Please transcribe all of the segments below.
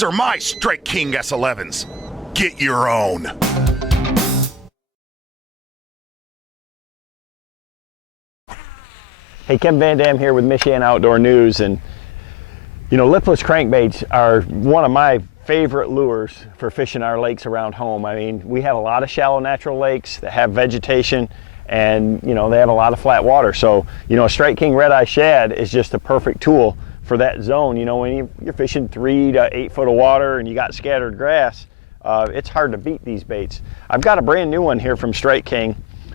These are my Strike King S11s. Get your own. Hey, Kevin VanDam here with Michigan Outdoor News, and you know, lipless crankbaits are one of my favorite lures for fishing our lakes around home. I mean, we have a lot of shallow natural lakes that have vegetation, and you know, they have a lot of flat water. So, you know, a Strike King Red Eye Shad is just a perfect tool for that zone. You know, when you're fishing 3 to 8 foot of water and you got scattered grass, it's hard to beat these baits. I've got a brand new one here from Strike King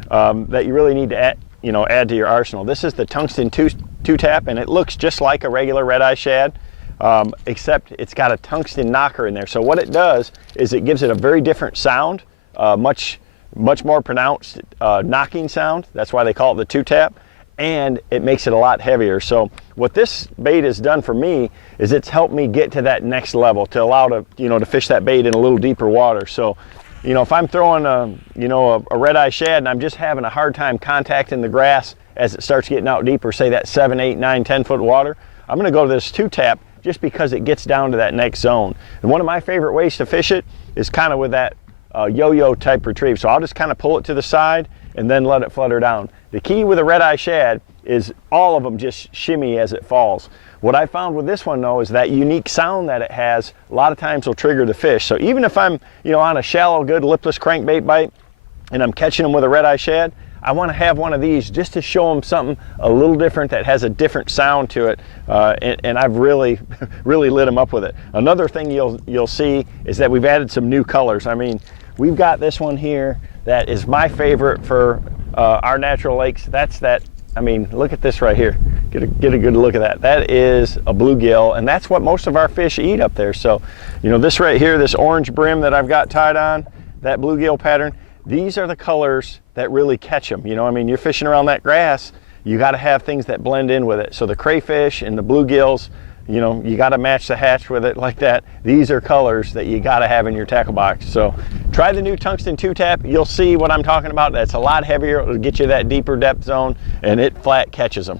that you really need to add to your arsenal. This is the tungsten two tap, and it looks just like a regular Red Eye Shad, except it's got a tungsten knocker in there. So what it does is it gives it a very different sound, much more pronounced knocking sound. That's why they call it the two tap, and it makes it a lot heavier. So what this bait has done for me is it's helped me get to that next level to allow to fish that bait in a little deeper water. So, you know, if I'm throwing a Red Eye Shad and I'm just having a hard time contacting the grass as it starts getting out deeper, say that 7, 8, 9, 10 foot water, I'm going to go to this two tap just because it gets down to that next zone. And one of my favorite ways to fish it is kind of with that yo-yo type retrieve. So I'll just kind of pull it to the side and then let it flutter down. The key with a Red Eye Shad is all of them just shimmy as it falls. What I found with this one though is that unique sound that it has a lot of times will trigger the fish. So even if I'm on a shallow good lipless crankbait bite and I'm catching them with a Red Eye Shad, I want to have one of these just to show them something a little different that has a different sound to it, and I've really lit them up with it. Another thing you'll see is that we've added some new colors. I mean, we've got this one here that is my favorite for our natural lakes. I mean, look at this right here. Get a good look at that. That is a bluegill, and that's what most of our fish eat up there. So, you know, this right here, this orange brim that I've got tied on, that bluegill pattern, these are the colors that really catch them. You know, I mean, you're fishing around that grass, you got to have things that blend in with it. So the crayfish and the bluegills, you know, you got to match the hatch with it like that. These are colors that you got to have in your tackle box. So try the new tungsten two tap. You'll see what I'm talking about. That's a lot heavier. It'll get you that deeper depth zone, and it flat catches them.